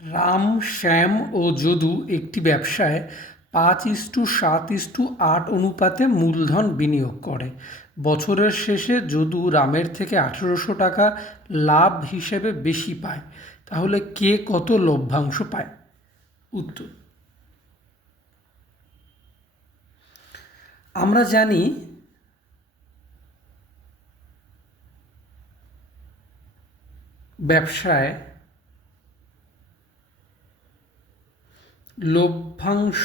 রাম, শ্যাম ও যদু একটি ব্যবসায় 5:7:8 অনুপাতে মূলধন বিনিয়োগ করে। বছরের শেষে যদু রামের থেকে 1800 টাকা লাভ হিসেবে বেশি পায়, তাহলে কে কত লভ্যাংশ পায়? উত্তর: আমরা জানি ব্যবসায় লভ্যাংশ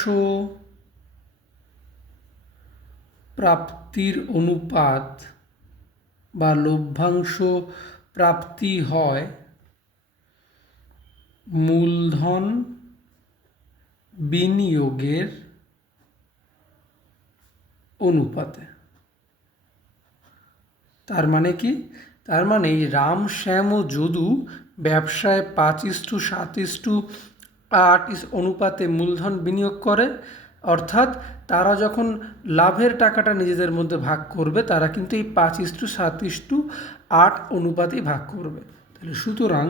প্রাপ্তির অনুপাত বা লভ্যাংশ প্রাপ্তি হয় মূলধন বিনিয়োগের অনুপাতে। তার মানে কি? তার মানে রাম, শ্যাম ও যদু ব্যবসায় 5:7:8 অনুপাতে মূলধন বিনিয়োগ করে, অর্থাৎ তারা যখন লাভের টাকাটা নিজেদের মধ্যে ভাগ করবে তারা কিন্তু এই 5:7:8 অনুপাতেই ভাগ করবে। তাহলে সুতরাং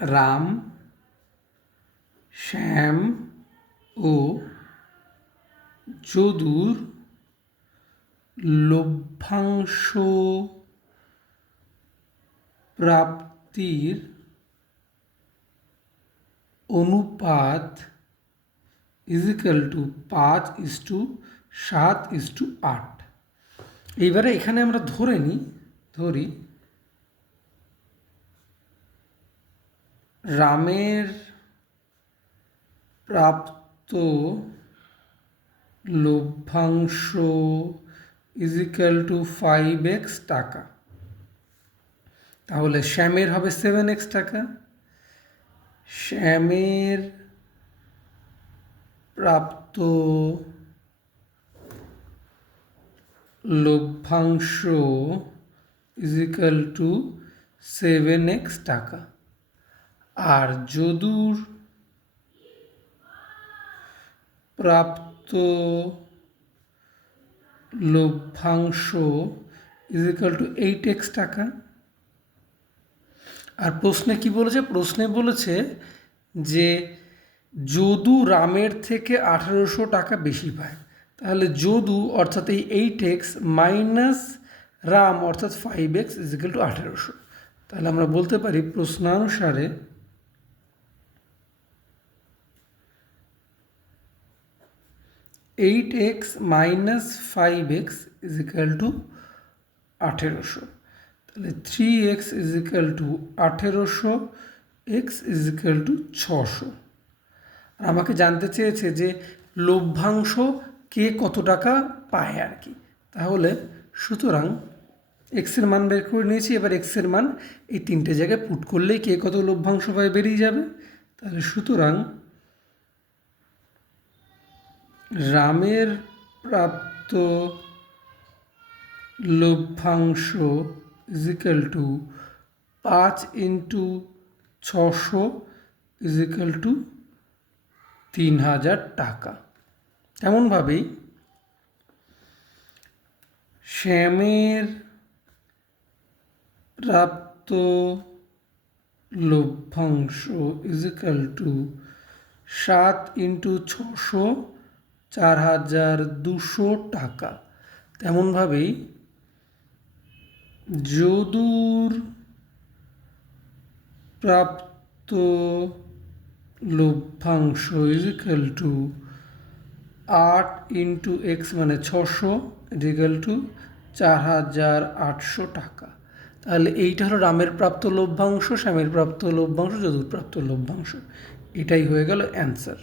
রাম, শ্যাম ও যদুর লভ্যাংশ প্রাপ্তির অনুপাত = 5:7:8। এইবারে এখানে আমরা ধরি রামের প্রাপ্ত লভ্যাংশ = 5x টাকা, তাহলে শ্যামের হবে 7x টাকা। শ্যামের প্রাপ্ত লভ্যাংশ = 7x টাকা, আর যদুর প্রাপ্ত লভ্যাংশ = 8x টাকা। আর প্রশ্নে কি বলেছে? প্রশ্নে বলেছে যে যদু রামের থেকে 1800 টাকা বেশি পায়, তাহলে যদু অর্থাৎ এই 8x মাইনাস রাম অর্থাৎ 5x = 1800। তাহলে আমরা বলতে পারি প্রশ্নানুসারে 8x মাইনাস 5x = 1800। তাহলে 3x = 1800, x = 600। আর আমাকে জানতে চেয়েছে যে লভ্যাংশ কে কত টাকা পায় আর কি। তাহলে সুতরাং এক্সের মান বের করে নিয়েছি। এবার এক্সের মান এই তিনটে জায়গায় পুট করলেই কে কত লভ্যাংশ পায় বেরিয়ে যাবে। তাহলে সুতরাং রামের প্রাপ্ত লভ্যাংশ = 5 × 600 = 3000 টাকা। তেমনভাবেই শ্যামের প্রাপ্ত লভ্যাংশ = 7 × 600 4200 টাকা। তেমনভাবেই যদুর প্রাপ্ত লভ্যাংশ = 8 × x মানে 600 = 4800 টাকা। তাহলে এইটা হলো রামের প্রাপ্ত লভ্যাংশ, শ্যামের প্রাপ্ত লভ্যাংশ, যদুর প্রাপ্ত লভ্যাংশ। এটাই হয়ে গেল অ্যান্সার।